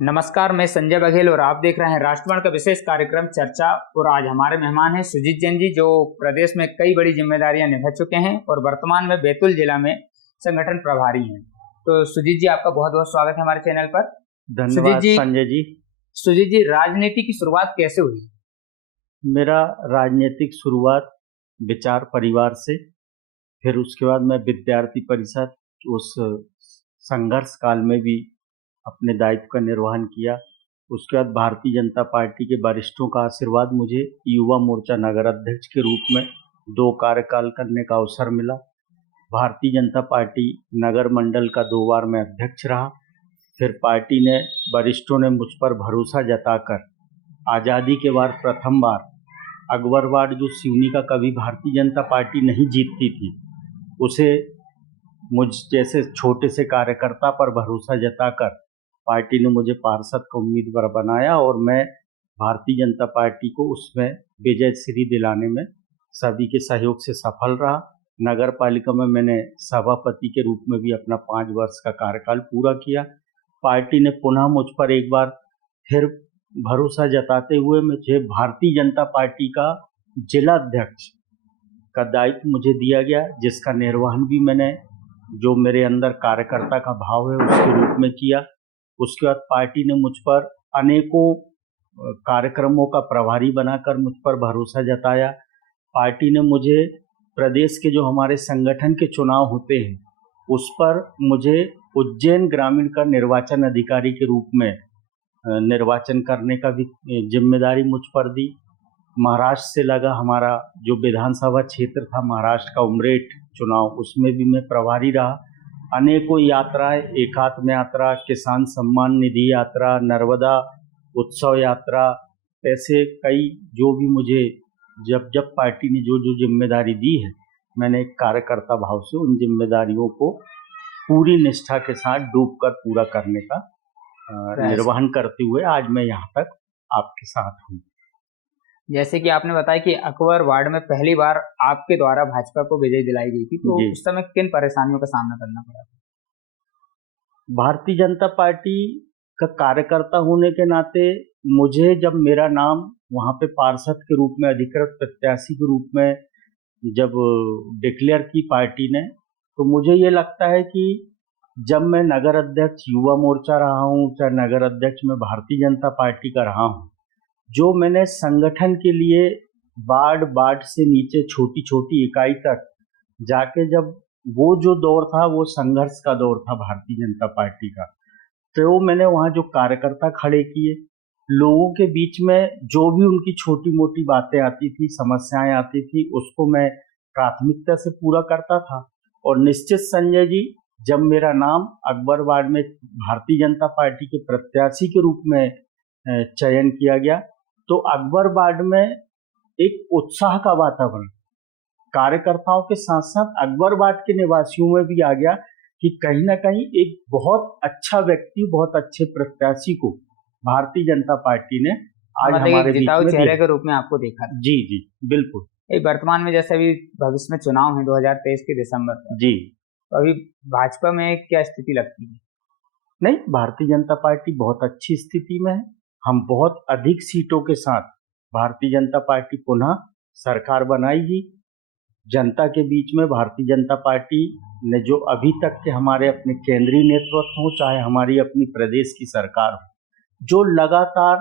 नमस्कार, मैं संजय बघेल और आप देख रहे हैं राष्ट्रवाणी का विशेष कार्यक्रम चर्चा। और आज हमारे मेहमान हैं सुजीत जैन जी, जो प्रदेश में कई बड़ी जिम्मेदारियां निभा चुके हैं और वर्तमान में बैतूल जिला में संगठन प्रभारी हैं। तो सुजीत जी, आपका बहुत बहुत स्वागत है हमारे चैनल पर। धन्यवाद संजय जी। सुजीत जी, राजनीति की शुरुआत कैसे हुई? मेरा राजनीतिक शुरुआत विचार परिवार से, फिर उसके बाद मैं विद्यार्थी परिषद उस संघर्ष काल में भी अपने दायित्व का निर्वहन किया। उसके बाद भारतीय जनता पार्टी के वरिष्ठों का आशीर्वाद मुझे युवा मोर्चा नगर अध्यक्ष के रूप में 2 कार्यकाल करने का अवसर मिला। भारतीय जनता पार्टी नगर मंडल का 2 बार मैं अध्यक्ष रहा। फिर पार्टी ने वरिष्ठों ने मुझ पर भरोसा जताकर आज़ादी के बाद प्रथम बार अकबरवाड़, जो सिवनी का कभी भारतीय जनता पार्टी नहीं जीतती थी, उसे मुझ जैसे छोटे से कार्यकर्ता पर भरोसा जताकर पार्टी ने मुझे पार्षद का उम्मीदवार बनाया और मैं भारतीय जनता पार्टी को उसमें विजय श्री दिलाने में सभी के सहयोग से सफल रहा। नगर पालिका में मैंने सभापति के रूप में भी अपना 5 वर्ष का कार्यकाल पूरा किया। पार्टी ने पुनः मुझ पर एक बार फिर भरोसा जताते हुए मुझे भारतीय जनता पार्टी का जिला अध्यक्ष का दायित्व मुझे दिया गया, जिसका निर्वहन भी मैंने, जो मेरे अंदर कार्यकर्ता का भाव है, उसके रूप में किया। उसके बाद पार्टी ने मुझ पर अनेकों कार्यक्रमों का प्रभारी बनाकर मुझ पर भरोसा जताया। पार्टी ने मुझे प्रदेश के जो हमारे संगठन के चुनाव होते हैं उस पर मुझे उज्जैन ग्रामीण का निर्वाचन अधिकारी के रूप में निर्वाचन करने का भी जिम्मेदारी मुझ पर दी। महाराष्ट्र से लगा हमारा जो विधानसभा क्षेत्र था, महाराष्ट्र का उमरेठ चुनाव, उसमें भी मैं प्रभारी रहा। अनेकों यात्राएं, एकात्म यात्रा, किसान सम्मान निधि यात्रा, नर्मदा उत्सव यात्रा, ऐसे कई जो भी मुझे जब जब पार्टी ने जो जो जिम्मेदारी दी है, मैंने एक कार्यकर्ता भाव से उन जिम्मेदारियों को पूरी निष्ठा के साथ डूबकर पूरा करने का निर्वहन करते हुए आज मैं यहाँ तक आपके साथ हूँ। जैसे कि आपने बताया कि अकबर वार्ड में पहली बार आपके द्वारा भाजपा को विजय दिलाई गई थी, तो उस समय किन परेशानियों का सामना करना पड़ा था? भारतीय जनता पार्टी का कार्यकर्ता होने के नाते मुझे जब मेरा नाम वहाँ पे पार्षद के रूप में, अधिकृत प्रत्याशी के रूप में जब डिक्लेयर की पार्टी ने, तो मुझे ये लगता है कि जब मैं नगर अध्यक्ष युवा मोर्चा रहा हूँ, चाहे नगर अध्यक्ष में भारतीय जनता पार्टी का रहा हूँ, जो मैंने संगठन के लिए वार्ड से नीचे छोटी छोटी इकाई तक जाके, जब वो जो दौर था वो संघर्ष का दौर था भारतीय जनता पार्टी का, तो मैंने वहाँ जो कार्यकर्ता खड़े किए, लोगों के बीच में जो भी उनकी छोटी मोटी बातें आती थी, समस्याएं आती थी, उसको मैं प्राथमिकता से पूरा करता था। और निश्चित संजय जी, जब मेरा नाम अकबरवाड़ में भारतीय जनता पार्टी के प्रत्याशी के रूप में चयन किया गया, तो अकबरवाड़ में एक उत्साह का वातावरण कार्यकर्ताओं के साथ साथ अकबरवाड़ के निवासियों में भी आ गया कि कहीं ना कहीं एक बहुत अच्छा व्यक्ति, बहुत अच्छे प्रत्याशी को भारतीय जनता पार्टी ने आज हमारे बीच में चेहरे के रूप में आपको देखा। जी जी बिल्कुल। वर्तमान में जैसे अभी भविष्य में चुनाव है 2023 के दिसंबर जी, तो अभी भाजपा में क्या स्थिति लगती है? नहीं, भारतीय जनता पार्टी बहुत अच्छी स्थिति में है। हम बहुत अधिक सीटों के साथ भारतीय जनता पार्टी पुनः सरकार बनाएगी। जनता के बीच में भारतीय जनता पार्टी ने जो अभी तक के हमारे अपने केंद्रीय नेतृत्व हो, चाहे हमारी अपनी प्रदेश की सरकार हो, जो लगातार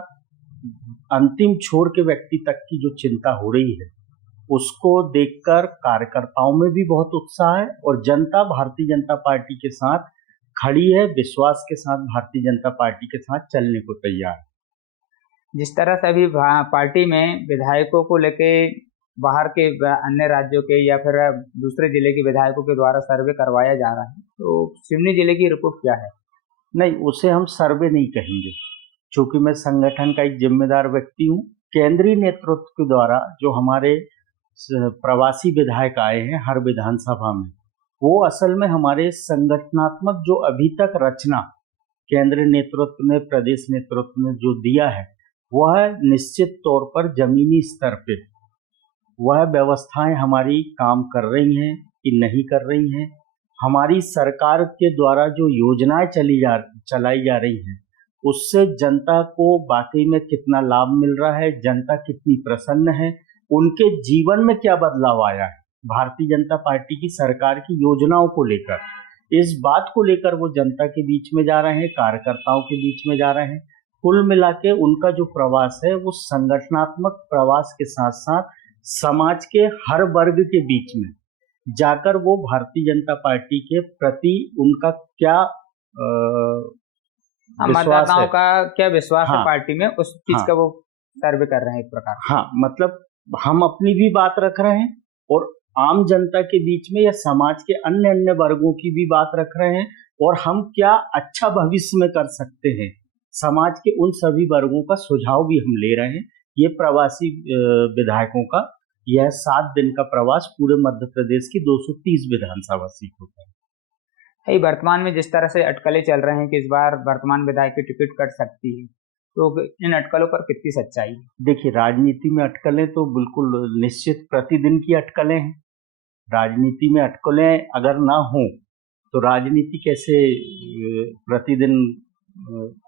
अंतिम छोर के व्यक्ति तक की जो चिंता हो रही है, उसको देखकर कार्यकर्ताओं में भी बहुत उत्साह है और जनता भारतीय जनता पार्टी के साथ खड़ी है, विश्वास के साथ भारतीय जनता पार्टी के साथ चलने को तैयार है। जिस तरह से अभी पार्टी में विधायकों को लेके बाहर के अन्य राज्यों के या फिर दूसरे जिले के विधायकों के द्वारा सर्वे करवाया जा रहा है, तो सिवनी जिले की रिपोर्ट क्या है? नहीं, उसे हम सर्वे नहीं कहेंगे, क्योंकि मैं संगठन का एक जिम्मेदार व्यक्ति हूँ। केंद्रीय नेतृत्व के द्वारा जो हमारे प्रवासी विधायक आए हैं हर विधानसभा में, वो असल में हमारे संगठनात्मक जो अभी तक रचना केंद्रीय नेतृत्व ने, प्रदेश नेतृत्व ने जो दिया है, वह निश्चित तौर पर जमीनी स्तर पे वह व्यवस्थाएं हमारी काम कर रही हैं कि नहीं कर रही हैं। हमारी सरकार के द्वारा जो योजनाएं चलाई जा रही हैं उससे जनता को वाकई में कितना लाभ मिल रहा है, जनता कितनी प्रसन्न है, उनके जीवन में क्या बदलाव आया है भारतीय जनता पार्टी की सरकार की योजनाओं को लेकर, इस बात को लेकर वो जनता के बीच में जा रहे हैं, कार्यकर्ताओं के बीच में जा रहे हैं। कुल मिला के उनका जो प्रवास है वो संगठनात्मक प्रवास के साथ साथ समाज के हर वर्ग के बीच में जाकर वो भारतीय जनता पार्टी के प्रति उनका क्या विश्वास मतदाताओं है, का क्या विश्वास है हाँ, पार्टी में, उस चीज हाँ, का वो सर्वे कर रहे हैं एक प्रकार से। हाँ, मतलब हम अपनी भी बात रख रहे हैं और आम जनता के बीच में या समाज के अन्य अन्य वर्गों की भी बात रख रहे हैं, और हम क्या अच्छा भविष्य में कर सकते हैं, समाज के उन सभी वर्गों का सुझाव भी हम ले रहे हैं। ये प्रवासी विधायकों का यह 7 दिन का प्रवास पूरे मध्य प्रदेश की 230 विधानसभा सीटों पर। वर्तमान में जिस तरह से अटकलें चल रहे हैं कि इस बार वर्तमान विधायक की टिकट कट सकती है, तो इन अटकलों पर कितनी सच्चाई है? देखिए, राजनीति में अटकलें तो बिल्कुल निश्चित प्रतिदिन की अटकलें हैं। राजनीति में अटकलें अगर ना हो तो राजनीति कैसे प्रतिदिन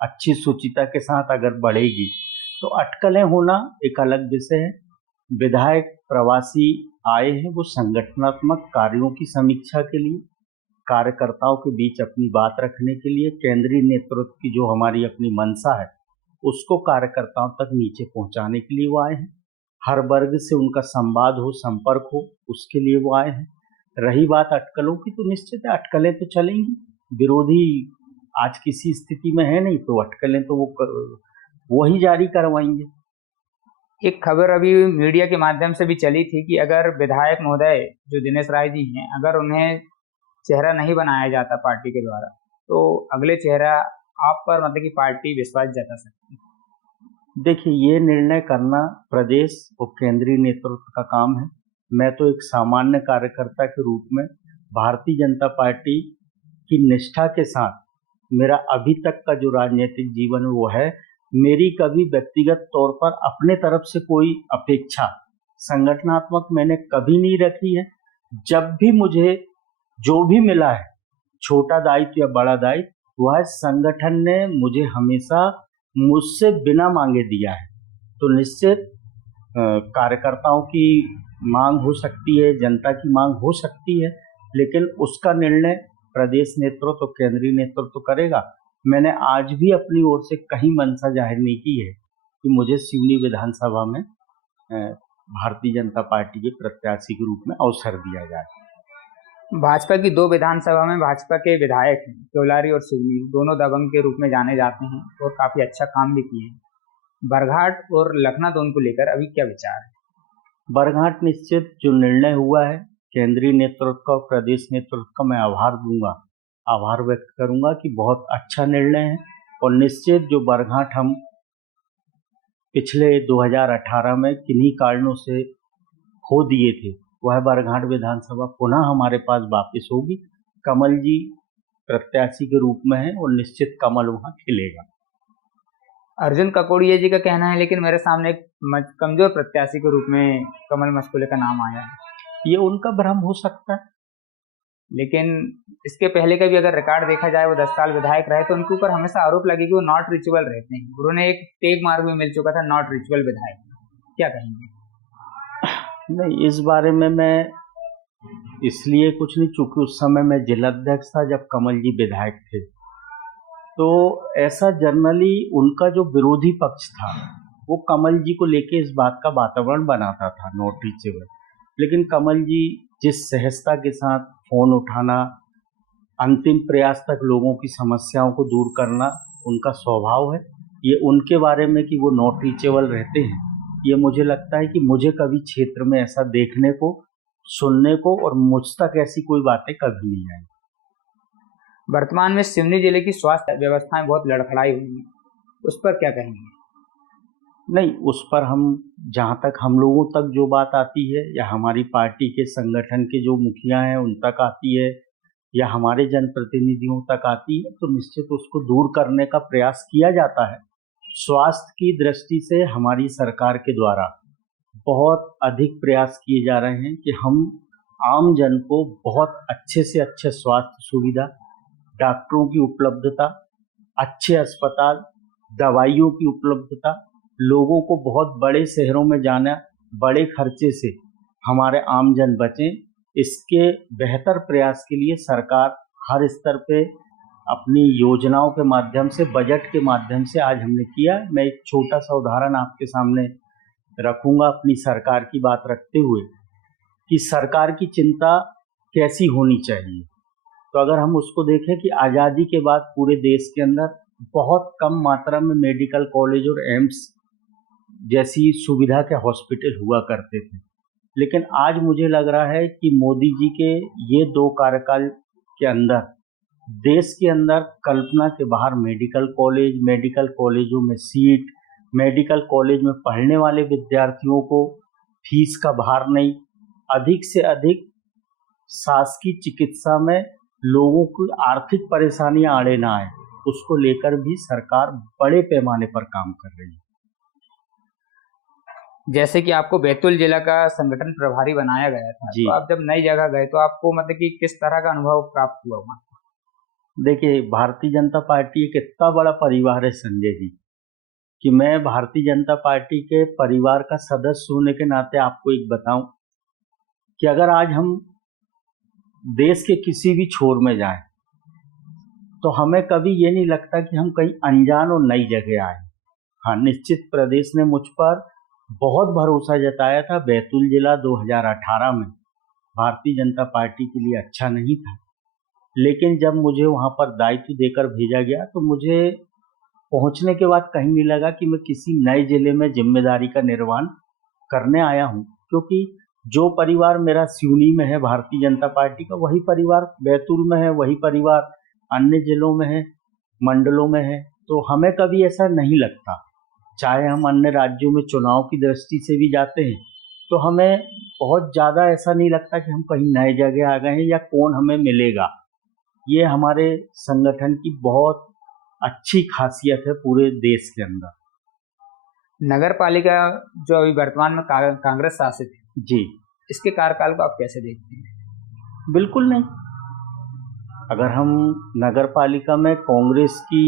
अच्छी सुचिता के साथ अगर बढ़ेगी, तो अटकलें होना एक अलग विषय है। विधायक प्रवासी आए हैं वो संगठनात्मक कार्यों की समीक्षा के लिए, कार्यकर्ताओं के बीच अपनी बात रखने के लिए, केंद्रीय नेतृत्व की जो हमारी अपनी मंशा है उसको कार्यकर्ताओं तक नीचे पहुंचाने के लिए वो आए हैं। हर वर्ग से उनका संवाद हो, संपर्क हो, उसके लिए वो आए हैं। रही बात अटकलों की, तो निश्चित है अटकलें तो चलेंगी। विरोधी आज किसी स्थिति में है नहीं, तो अटकलें तो वो ही जारी करवाएंगे। एक खबर अभी मीडिया के माध्यम से भी चली थी कि अगर विधायक महोदय जो दिनेश राय जी हैं, अगर उन्हें चेहरा नहीं बनाया जाता पार्टी के द्वारा, तो अगले चेहरा आप पर मतलब कि पार्टी विश्वास जता सकती है। देखिए, ये निर्णय करना प्रदेश और केंद्रीय नेतृत्व का काम है। मैं तो एक सामान्य कार्यकर्ता के रूप में भारतीय जनता पार्टी की निष्ठा के साथ मेरा अभी तक का जो राजनीतिक जीवन वो है, मेरी कभी व्यक्तिगत तौर पर अपने तरफ से कोई अपेक्षा संगठनात्मक मैंने कभी नहीं रखी है। जब भी मुझे जो भी मिला है, छोटा दायित्व या बड़ा दायित्व, वह संगठन ने मुझे हमेशा मुझसे बिना मांगे दिया है। तो निश्चित कार्यकर्ताओं की मांग हो सकती है, जनता की मांग हो सकती है, लेकिन उसका निर्णय प्रदेश नेतृत्व और केंद्रीय नेतृत्व करेगा। मैंने आज भी अपनी ओर से कहीं मंशा जाहिर नहीं की है कि मुझे सिवनी विधानसभा में भारतीय जनता पार्टी के प्रत्याशी के रूप में अवसर दिया जाए। भाजपा की 2 विधानसभा में भाजपा के विधायक केवलारी और सिवनी दोनों दबंग के रूप में जाने जाते हैं और काफी अच्छा काम भी किए हैं। बरघाट और लखनादौन को लेकर अभी क्या विचार है? बरघाट निश्चित जो निर्णय हुआ है केंद्रीय नेतृत्व का, प्रदेश नेतृत्व का मैं आभार व्यक्त करूंगा कि बहुत अच्छा निर्णय है। और निश्चित जो बरघाट हम पिछले 2018 में किन्हीं कारणों से खो दिए थे, वह बरघाट विधानसभा पुनः हमारे पास वापस होगी। कमल जी प्रत्याशी के रूप में है और निश्चित कमल वहां खिलेगा। अर्जुन ककोड़िया जी का कहना है लेकिन मेरे सामने एक कमजोर प्रत्याशी के रूप में कमल मस्कुले का नाम आया है। ये उनका भ्रम हो सकता है, लेकिन इसके पहले का भी अगर रिकॉर्ड देखा जाए, वो 10 साल विधायक रहे तो उनके ऊपर हमेशा आरोप लगे कि वो नॉट रिचुअल रहते हैं। उन्होंने एक टेग मार्क भी मिल चुका था नॉट रिचुअल विधायक। क्या कहेंगे? नहीं, इस बारे में मैं इसलिए कुछ नहीं, चूंकि उस समय मैं जिलाध्यक्ष था जब कमल जी विधायक थे। तो ऐसा जनरली उनका जो विरोधी पक्ष था वो कमल जी को लेके इस बात का वातावरण बनाता था नॉट रीचेबल। लेकिन कमल जी जिस सहजता के साथ फोन उठाना, अंतिम प्रयास तक लोगों की समस्याओं को दूर करना उनका स्वभाव है। ये उनके बारे में कि वो नॉट रीचेबल रहते हैं, ये मुझे लगता है कि मुझे कभी क्षेत्र में ऐसा देखने को, सुनने को और मुझ तक ऐसी कोई बातें कभी नहीं आई। वर्तमान में सिवनी जिले की स्वास्थ्य व्यवस्थाएं बहुत लड़खड़ाई हुई हैं, उस पर क्या कहेंगे? नहीं, उस पर हम जहाँ तक हम लोगों तक जो बात आती है या हमारी पार्टी के संगठन के जो मुखिया हैं उन तक आती है या हमारे जनप्रतिनिधियों तक आती है, तो निश्चित उसको दूर करने का प्रयास किया जाता है। स्वास्थ्य की दृष्टि से हमारी सरकार के द्वारा बहुत अधिक प्रयास किए जा रहे हैं कि हम आम जन को बहुत अच्छे से अच्छे स्वास्थ्य सुविधा, डॉक्टरों की उपलब्धता, अच्छे अस्पताल दवाइयों की उपलब्धता, लोगों को बहुत बड़े शहरों में जाना, बड़े खर्चे से हमारे आमजन बचें, इसके बेहतर प्रयास के लिए सरकार हर स्तर पे अपनी योजनाओं के माध्यम से, बजट के माध्यम से आज हमने किया। मैं एक छोटा सा उदाहरण आपके सामने रखूंगा अपनी सरकार की बात रखते हुए कि सरकार की चिंता कैसी होनी चाहिए। तो अगर हम उसको देखें कि आज़ादी के बाद पूरे देश के अंदर बहुत कम मात्रा में मेडिकल कॉलेज और एम्स जैसी सुविधा के हॉस्पिटल हुआ करते थे, लेकिन आज मुझे लग रहा है कि मोदी जी के ये 2 कार्यकाल के अंदर देश के अंदर कल्पना के बाहर मेडिकल कॉलेज, मेडिकल कॉलेजों में सीट, मेडिकल कॉलेज में पढ़ने वाले विद्यार्थियों को फीस का भार नहीं, अधिक से अधिक शासकीय चिकित्सा में लोगों की आर्थिक परेशानियां आड़े ना आए, उसको लेकर भी सरकार बड़े पैमाने पर काम कर रही है। जैसे कि आपको बैतूल जिला का संगठन प्रभारी बनाया गया था, जी। तो आप जब नई जगह गए तो आपको मतलब कि किस तरह का अनुभव प्राप्त हुआ वहाँ? देखिए, भारतीय जनता पार्टी एक इतना बड़ा परिवार है संजय जी, कि मैं भारतीय जनता पार्टी के परिवार का सदस्य होने के नाते आपको एक बताऊं कि अगर आज हम देश के किसी भी छोर में जाएं तो हमें कभी ये नहीं लगता कि हम कहीं अनजान और नई जगह आए। हाँ, निश्चित प्रदेश ने मुझ पर बहुत भरोसा जताया था। बैतूल जिला 2018 में भारतीय जनता पार्टी के लिए अच्छा नहीं था, लेकिन जब मुझे वहाँ पर दायित्व देकर भेजा गया तो मुझे पहुँचने के बाद कहीं नहीं लगा कि मैं किसी नए जिले में जिम्मेदारी का निर्वहन करने आया हूँ, क्योंकि जो परिवार मेरा सिवनी में है भारतीय जनता पार्टी का, वही परिवार बैतूल में है, वही परिवार अन्य जिलों में है, मंडलों में है। तो हमें कभी ऐसा नहीं लगता, चाहे हम अन्य राज्यों में चुनाव की दृष्टि से भी जाते हैं तो हमें बहुत ज़्यादा ऐसा नहीं लगता कि हम कहीं नए जगह आ गए हैं या कौन हमें मिलेगा। ये हमारे संगठन की बहुत अच्छी खासियत है पूरे देश के अंदर। नगर पालिका जो अभी वर्तमान में कांग्रेस शासित है जी, इसके कार्यकाल को आप कैसे देखते हैं? बिल्कुल नहीं। अगर हम नगर पालिका में कांग्रेस की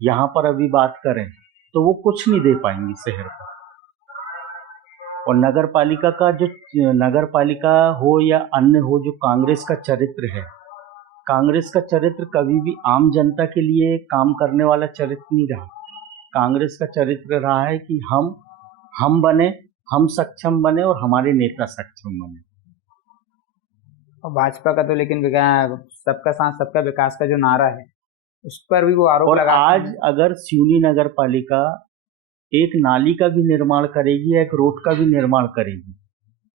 यहाँ पर अभी बात करें तो वो कुछ नहीं दे पाएंगी शहर को। और नगर पालिका का जो नगर पालिका हो या अन्य हो, जो कांग्रेस का चरित्र है, कांग्रेस का चरित्र कभी भी आम जनता के लिए काम करने वाला चरित्र नहीं रहा। कांग्रेस का चरित्र रहा है कि हम बने, हम सक्षम बने और हमारे नेता सक्षम बने। और भाजपा का तो लेकिन सबका साथ सबका विकास का जो नारा है उस पर भी वो आरोप और लगाते आज हैं। अगर सिवनी नगर पालिका एक नाली का भी निर्माण करेगी, एक रोड का भी निर्माण करेगी,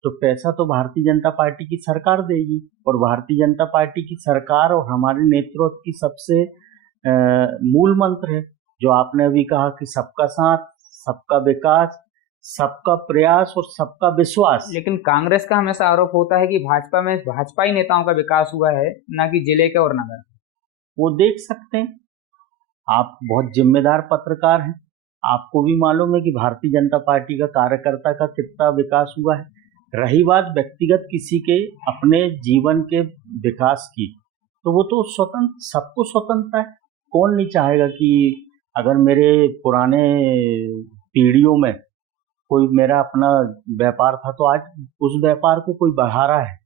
तो पैसा तो भारतीय जनता पार्टी की सरकार देगी। और भारतीय जनता पार्टी की सरकार और हमारे नेतृत्व की सबसे मूल मंत्र है जो आपने अभी कहा कि सबका साथ, सबका विकास, सबका प्रयास और सबका विश्वास। लेकिन कांग्रेस का हमेशा आरोप होता है कि भाजपा में भाजपाई नेताओं का विकास हुआ है, ना कि जिले के और नगर। वो देख सकते हैं, आप बहुत जिम्मेदार पत्रकार हैं, आपको भी मालूम है कि भारतीय जनता पार्टी का कार्यकर्ता का कितना विकास हुआ है। रही बात व्यक्तिगत किसी के अपने जीवन के विकास की, तो वो तो स्वतंत्र, सबको स्वतंत्रता है। कौन नहीं चाहेगा कि अगर मेरे पुराने पीढ़ियों में कोई मेरा अपना व्यापार था तो आज उस व्यापार को कोई बढ़ा रहा है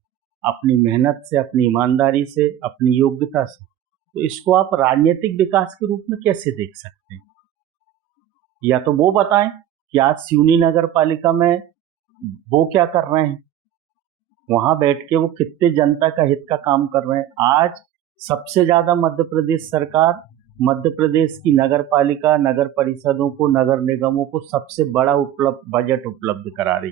अपनी मेहनत से, अपनी ईमानदारी से, अपनी योग्यता से, तो इसको आप राजनीतिक विकास के रूप में कैसे देख सकते हैं? या तो वो बताएं कि आज सिवनी नगर पालिका में वो क्या कर रहे हैं, वहां बैठ के वो कितने जनता का हित का काम कर रहे हैं। आज सबसे ज्यादा मध्य प्रदेश सरकार मध्य प्रदेश की नगर पालिका, नगर परिषदों को, नगर निगमों को सबसे बड़ा बजट उपलब्ध करा रही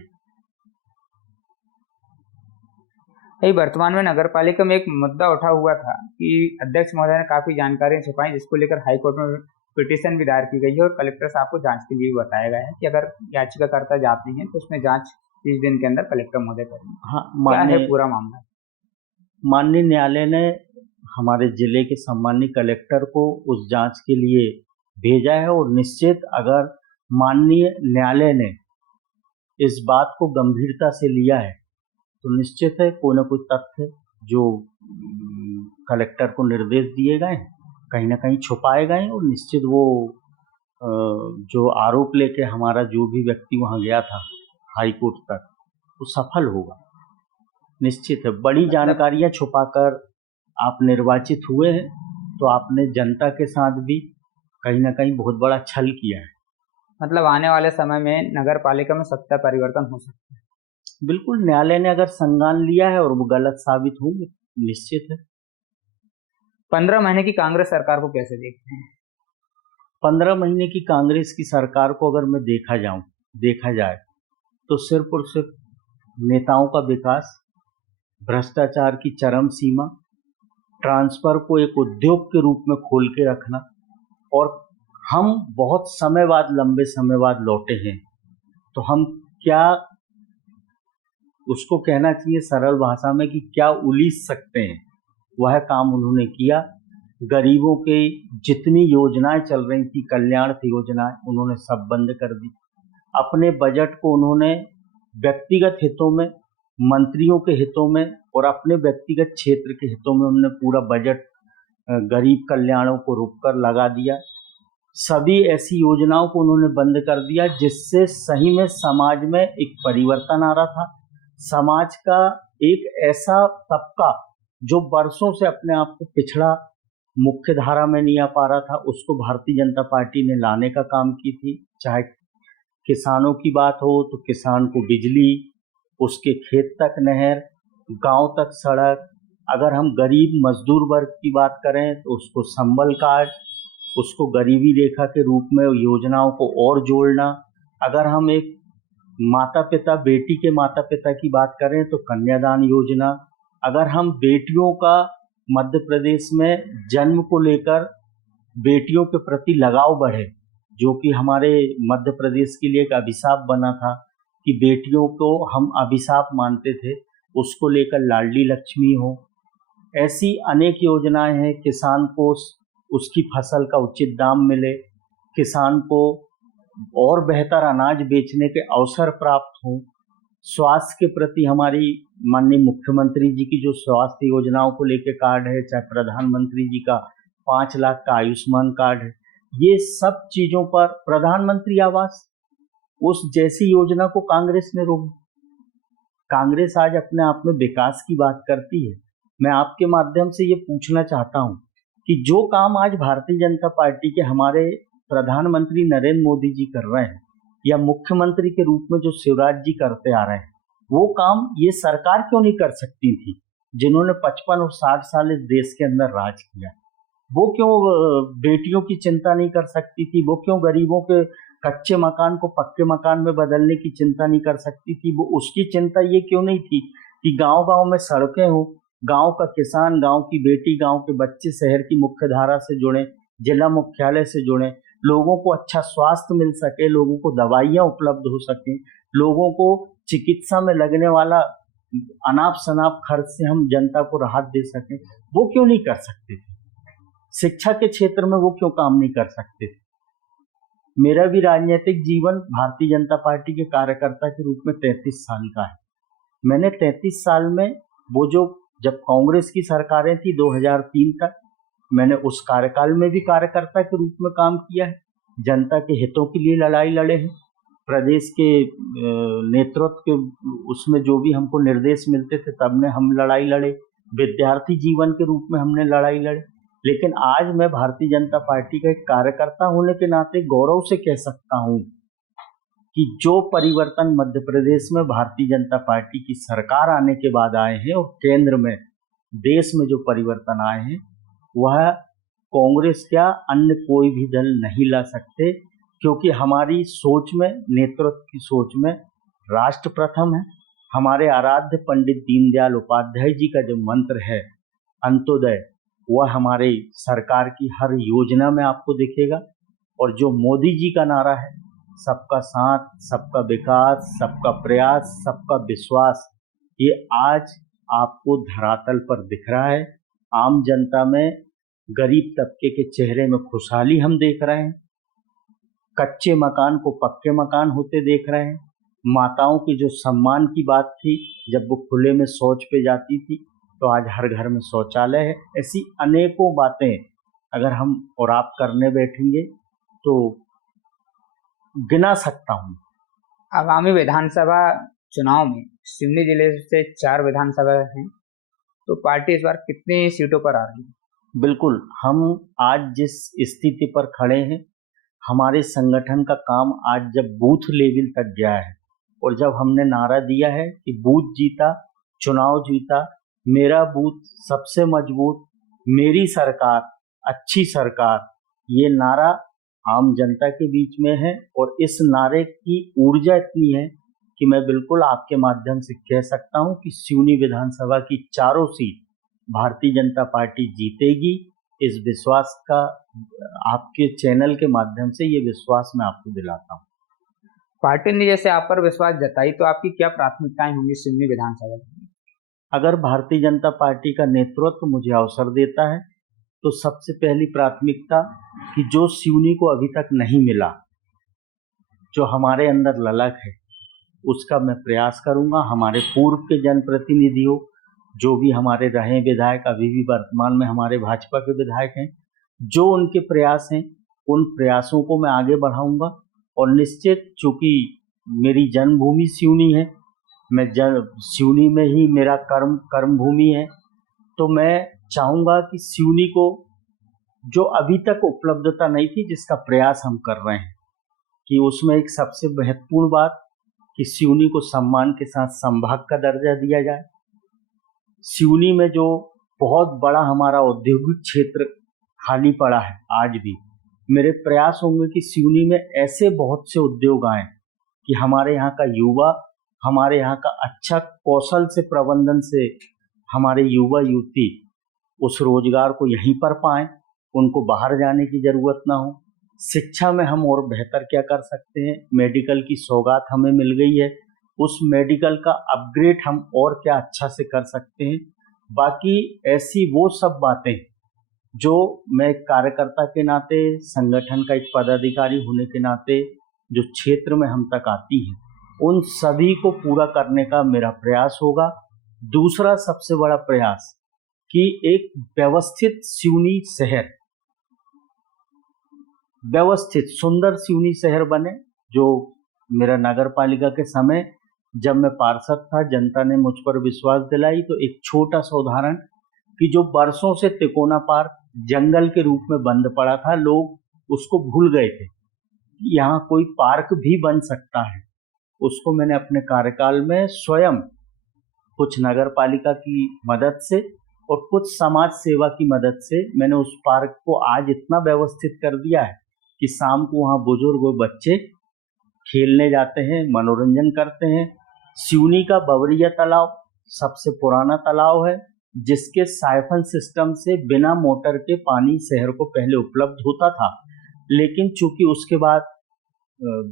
है। वर्तमान में नगर पालिका में एक मुद्दा उठा हुआ था कि अध्यक्ष महोदय ने काफी जानकारियां छुपाई, जिसको लेकर हाईकोर्ट में पिटीशन भी दायर की गई है और कलेक्टर साहब को जांच के लिए बताया गया है कि अगर याचिकाकर्ता जाते हैं तो उसमें जांच 30 दिन के अंदर कलेक्टर महोदय करेंगे। हाँ, क्या है पूरा मामला? माननीय न्यायालय ने हमारे जिले के सम्मानीय कलेक्टर को उस जांच के लिए भेजा है और निश्चित अगर माननीय न्यायालय ने इस बात को गंभीरता से लिया है तो निश्चित है कोई ना कोई तथ्य जो कलेक्टर को निर्देश दिए गए कहीं ना कहीं छुपाए गए और निश्चित वो जो आरोप लेके हमारा जो भी व्यक्ति वहाँ गया था हाई कोर्ट तक, वो सफल होगा, निश्चित है। बड़ी जानकारियां छुपाकर आप निर्वाचित हुए हैं, तो आपने जनता के साथ भी कहीं ना कहीं बहुत बड़ा छल किया है। मतलब आने वाले समय में नगर पालिका में सत्ता परिवर्तन हो सकता है। बिल्कुल, न्यायालय ने अगर संज्ञान लिया है और वो गलत साबित होंगे, निश्चित है। 15 महीने की कांग्रेस सरकार को कैसे देखते हैं? 15 महीने की कांग्रेस की सरकार को अगर मैं देखा जाए तो सिर्फ और सिर्फ नेताओं का विकास, भ्रष्टाचार की चरम सीमा, ट्रांसफर को एक उद्योग के रूप में खोल के रखना, और हम बहुत समय बाद, लंबे समय बाद लौटे हैं, तो हम क्या उसको कहना चाहिए सरल भाषा में कि क्या उलीझ सकते हैं, वह काम उन्होंने किया। गरीबों के जितनी योजनाएं चल रही थी, कल्याण की योजनाएं, उन्होंने सब बंद कर दी। अपने बजट को उन्होंने व्यक्तिगत हितों में, मंत्रियों के हितों में और अपने व्यक्तिगत क्षेत्र के हितों में उन्होंने पूरा बजट गरीब कल्याणों को रोककर लगा दिया। सभी ऐसी योजनाओं को उन्होंने बंद कर दिया जिससे सही में समाज में एक परिवर्तन आ रहा था। समाज का एक ऐसा तबका जो वर्षों से अपने आप को पिछड़ा, मुख्य धारा में नहीं आ पा रहा था, उसको भारतीय जनता पार्टी ने लाने का काम की थी। चाहे किसानों की बात हो तो किसान को बिजली, उसके खेत तक नहर, गांव तक सड़क, अगर हम गरीब मजदूर वर्ग की बात करें तो उसको संबल कार्ड, उसको गरीबी रेखा के रूप में योजनाओं को और जोड़ना। अगर हम एक माता पिता, बेटी के माता पिता की बात करें तो कन्यादान योजना। अगर हम बेटियों का मध्य प्रदेश में जन्म को लेकर बेटियों के प्रति लगाव बढ़े, जो कि हमारे मध्य प्रदेश के लिए एक अभिशाप बना था कि बेटियों को हम अभिशाप मानते थे, उसको लेकर लाडली लक्ष्मी हो। ऐसी अनेक योजनाएं हैं। किसान को उसकी फसल का उचित दाम मिले, किसान को और बेहतर अनाज बेचने के अवसर प्राप्त हों। स्वास्थ्य के प्रति हमारी माननीय मुख्यमंत्री जी की जो स्वास्थ्य योजनाओं को लेकर कार्ड है, चाहे प्रधानमंत्री जी का 5 लाख का आयुष्मान कार्ड है, ये सब चीजों पर, प्रधानमंत्री आवास, उस जैसी योजना को कांग्रेस ने रोक। कांग्रेस आज अपने आप में विकास की बात करती है। मैं आपके माध्यम से ये पूछना चाहता हूँ कि जो काम आज भारतीय जनता पार्टी के हमारे प्रधानमंत्री नरेंद्र मोदी जी कर रहे हैं, या मुख्यमंत्री के रूप में जो शिवराज जी करते आ रहे हैं, वो काम ये सरकार क्यों नहीं कर सकती थी, जिन्होंने 55 और 60 साल इस देश के अंदर राज किया? वो क्यों बेटियों की चिंता नहीं कर सकती थी? वो क्यों गरीबों के कच्चे मकान को पक्के मकान में बदलने की चिंता नहीं कर सकती थी? वो उसकी चिंता ये क्यों नहीं थी कि गांव गांव में सड़कें हो, गांव का किसान, गांव की बेटी, गांव के बच्चे शहर की मुख्य धारा से जुड़े, जिला मुख्यालय से जुड़े, लोगों को अच्छा स्वास्थ्य मिल सके, लोगों को दवाइयां उपलब्ध हो सके, लोगों को चिकित्सा में लगने वाला अनाप शनाप खर्च से हम जनता को राहत दे सके। वो क्यों नहीं कर सकते थे? शिक्षा के क्षेत्र में वो क्यों काम नहीं कर सकते थे? मेरा भी राजनीतिक जीवन भारतीय जनता पार्टी के कार्यकर्ता के रूप में 33 साल का है। मैंने 33 साल में, वो जो जब कांग्रेस की सरकारें थी 2003 तक, मैंने उस कार्यकाल में भी कार्यकर्ता के रूप में काम किया है। जनता के हितों के लिए लड़ाई लड़े हैं। प्रदेश के नेतृत्व के उसमें जो भी हमको निर्देश मिलते थे तब में हम लड़ाई लड़े। विद्यार्थी जीवन के रूप में हमने लड़ाई लड़े। लेकिन आज मैं भारतीय जनता पार्टी का एक कार्यकर्ता होने के नाते गौरव से कह सकता हूं कि जो परिवर्तन मध्य प्रदेश में भारतीय जनता पार्टी की सरकार आने के बाद आए हैं और केंद्र में, देश में जो परिवर्तन आए हैं, वह कांग्रेस क्या अन्य कोई भी दल नहीं ला सकते, क्योंकि हमारी सोच में, नेतृत्व की सोच में राष्ट्र प्रथम है। हमारे आराध्य पंडित दीनदयाल उपाध्याय जी का जो मंत्र है अंत्योदय, वह हमारे सरकार की हर योजना में आपको दिखेगा। और जो मोदी जी का नारा है, सबका साथ, सबका विकास, सबका प्रयास, सबका विश्वास, ये आज आपको धरातल पर दिख रहा है। आम जनता में, गरीब तबके के चेहरे में खुशहाली हम देख रहे हैं। कच्चे मकान को पक्के मकान होते देख रहे हैं। माताओं की जो सम्मान की बात थी, जब वो खुले में शौच पे जाती थी, तो आज हर घर में शौचालय है। ऐसी अनेकों बातें अगर हम और आप करने बैठेंगे तो गिना सकता हूँ। आगामी विधानसभा चुनाव में सिवनी जिले से 4 विधानसभा हैं, तो पार्टी इस बार कितनी सीटों पर आ रही है? बिल्कुल, हम आज जिस स्थिति पर खड़े हैं, हमारे संगठन का काम आज जब बूथ लेवल तक गया है और जब हमने नारा दिया है कि बूथ जीता, चुनाव जीता, मेरा बूथ सबसे मजबूत, मेरी सरकार, अच्छी सरकार, ये नारा आम जनता के बीच में है और इस नारे की ऊर्जा इतनी है कि मैं बिल्कुल आपके माध्यम से कह सकता हूं कि सिवनी विधानसभा की चारों सीट भारतीय जनता पार्टी जीतेगी। इस विश्वास का आपके चैनल के माध्यम से ये विश्वास मैं आपको दिलाता हूँ। पार्टी ने जैसे आप पर विश्वास जताई, तो आपकी क्या प्राथमिकताएं होंगी सिवनी विधानसभा में? अगर भारतीय जनता पार्टी का नेतृत्व मुझे अवसर देता है तो सबसे पहली प्राथमिकता कि जो सिवनी को अभी तक नहीं मिला, जो हमारे अंदर ललक है, उसका मैं प्रयास करूंगा। हमारे पूर्व के जनप्रतिनिधियों, जो भी हमारे रहे विधायक, अभी भी वर्तमान में हमारे भाजपा के विधायक हैं, जो उनके प्रयास हैं, उन प्रयासों को मैं आगे बढ़ाऊंगा। और निश्चित, चूंकि मेरी जन्मभूमि सिवनी है, मैं सिवनी में ही मेरा कर्म भूमि है, तो मैं चाहूँगा कि सिवनी को जो अभी तक उपलब्धता नहीं थी, जिसका प्रयास हम कर रहे हैं, कि उसमें एक सबसे महत्वपूर्ण बात कि सिवनी को सम्मान के साथ संभाग का दर्जा दिया जाए। सिवनी में जो बहुत बड़ा हमारा औद्योगिक क्षेत्र खाली पड़ा है, आज भी मेरे प्रयास होंगे कि सिवनी में ऐसे बहुत से उद्योग आए कि हमारे यहाँ का युवा, हमारे यहाँ का अच्छा कौशल से प्रबंधन से हमारे युवा युवती उस रोजगार को यहीं पर पाएं, उनको बाहर जाने की जरूरत ना हो। शिक्षा में हम और बेहतर क्या कर सकते हैं, मेडिकल की सौगात हमें मिल गई है, उस मेडिकल का अपग्रेड हम और क्या अच्छा से कर सकते हैं। बाकी ऐसी वो सब बातें जो मैं कार्यकर्ता के नाते, संगठन का एक पदाधिकारी होने के नाते जो क्षेत्र में हम तक आती हैं, उन सभी को पूरा करने का मेरा प्रयास होगा। दूसरा सबसे बड़ा प्रयास कि एक व्यवस्थित सिवनी शहर, व्यवस्थित सुंदर सिवनी शहर बने। जो मेरा नगर पालिका के समय जब मैं पार्षद था, जनता ने मुझ पर विश्वास दिलाई, तो एक छोटा सा उदाहरण कि जो वर्षों से तिकोना पार्क जंगल के रूप में बंद पड़ा था, लोग उसको भूल गए थे कि यहाँ कोई पार्क भी बन सकता है, उसको मैंने अपने कार्यकाल में स्वयं कुछ नगर पालिका की मदद से और कुछ समाज सेवा की मदद से मैंने उस पार्क को आज इतना व्यवस्थित कर दिया है कि शाम को वहाँ बुजुर्ग और बच्चे खेलने जाते हैं, मनोरंजन करते हैं। सिवनी का बवरिया तालाब सबसे पुराना तालाब है, जिसके साइफन सिस्टम से बिना मोटर के पानी शहर को पहले उपलब्ध होता था, लेकिन चूंकि उसके बाद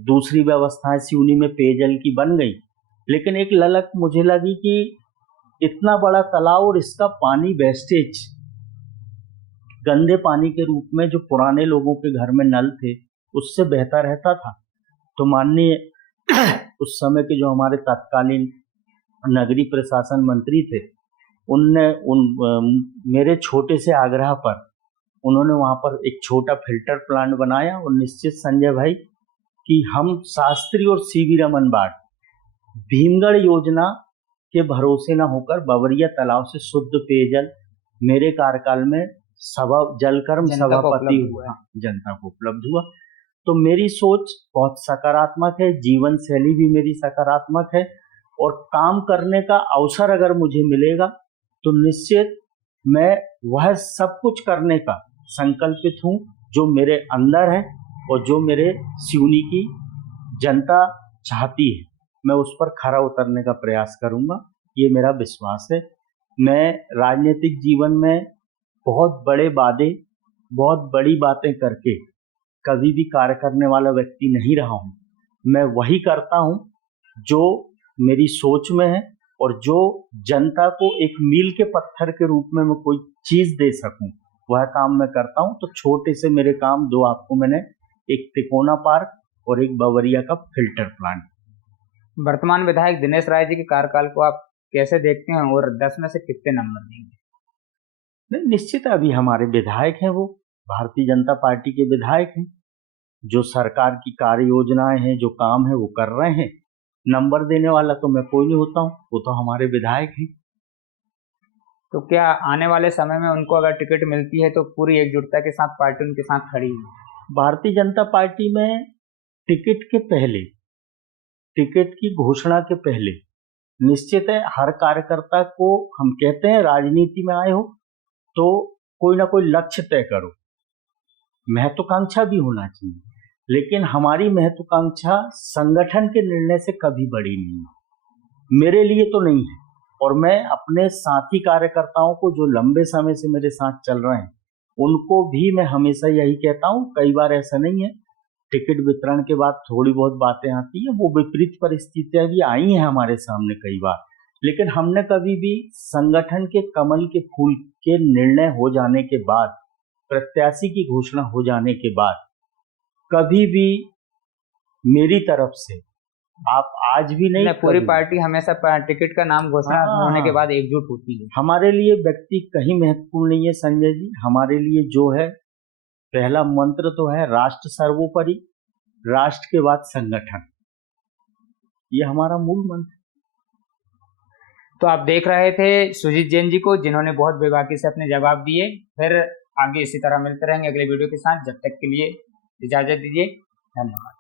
दूसरी व्यवस्थाएं सिवनी में पेयजल की बन गई, लेकिन एक ललक मुझे लगी कि इतना बड़ा तालाब और इसका पानी वेस्टेज गंदे पानी के रूप में जो पुराने लोगों के घर में नल थे उससे बहता रहता था। तो माननीय उस समय के जो हमारे तत्कालीन नगरीय प्रशासन मंत्री थे, उनने मेरे छोटे से आग्रह पर उन्होंने वहाँ पर एक छोटा फिल्टर प्लांट बनाया। और निश्चित संजय भाई कि हम शास्त्री और सीवी रमन बाट भीमगढ़ योजना के भरोसे न होकर बवरिया तालाब से शुद्ध पेयजल मेरे कार्यकाल में जलकर्म सभापति हुआ, जनता को उपलब्ध हुआ। तो मेरी सोच बहुत सकारात्मक है, जीवन शैली भी मेरी सकारात्मक है, और काम करने का अवसर अगर मुझे मिलेगा तो निश्चित मैं वह सब कुछ करने का संकल्पित हूँ जो मेरे अंदर है और जो मेरे सिवनी की जनता चाहती है। मैं उस पर खरा उतरने का प्रयास करूंगा, ये मेरा विश्वास है। मैं राजनीतिक जीवन में बहुत बड़े वादे, बहुत बड़ी बातें करके कभी भी कार्य करने वाला व्यक्ति नहीं रहा हूँ। मैं वही करता हूँ जो मेरी सोच में है और जो जनता को एक मील के पत्थर के रूप में मैं कोई चीज दे सकूं, वह काम मैं करता हूं। तो छोटे से मेरे काम दो आपको मैंने, एक तिकोना पार्क और एक बवरिया का फिल्टर प्लांट। वर्तमान विधायक दिनेश राय जी के कार्यकाल को आप कैसे देखते हैं और 10 में से कितने नंबर देंगे? नहीं, निश्चित अभी हमारे विधायक हैं, वो भारतीय जनता पार्टी के विधायक हैं, जो सरकार की कार्य योजनाएं हैं, जो काम है वो कर रहे हैं। नंबर देने वाला तो मैं कोई नहीं होता हूँ, वो तो हमारे विधायक हैं। तो क्या आने वाले समय में उनको अगर टिकट मिलती है तो पूरी एकजुटता के साथ पार्टी उनके साथ खड़ी है? भारतीय जनता पार्टी में टिकट के पहले, टिकट की घोषणा के पहले निश्चित है हर कार्यकर्ता को हम कहते हैं, राजनीति में आए हो तो कोई ना कोई लक्ष्य तय करो, महत्वाकांक्षा भी होना चाहिए, लेकिन हमारी महत्वाकांक्षा संगठन के निर्णय से कभी बड़ी नहीं है, मेरे लिए तो नहीं है। और मैं अपने साथी कार्यकर्ताओं को जो लंबे समय से मेरे साथ चल रहे हैं उनको भी मैं हमेशा यही कहता हूँ। कई बार ऐसा नहीं है, टिकट वितरण के बाद थोड़ी बहुत बातें आती है, वो विपरीत परिस्थितियां भी आई हैं हमारे सामने कई बार, लेकिन हमने कभी भी संगठन के कमल के फूल के निर्णय हो जाने के बाद, प्रत्याशी की घोषणा हो जाने के बाद कभी भी मेरी तरफ से, आप आज भी नहीं, पूरी पार्टी हमेशा टिकट का नाम घोषणा होने के बाद एकजुट होती है। हमारे लिए व्यक्ति कहीं महत्वपूर्ण नहीं है संजय जी। हमारे लिए जो है, पहला मंत्र तो है राष्ट्र सर्वोपरि, राष्ट्र के बाद संगठन, ये हमारा मूल मंत्र। तो आप देख रहे थे सुजीत जैन जी को, जिन्होंने बहुत बेबाकी से अपने जवाब दिए। फिर आगे इसी तरह मिलते रहेंगे अगले वीडियो के साथ। जब तक के लिए इजाजत दीजिए, धन्यवाद।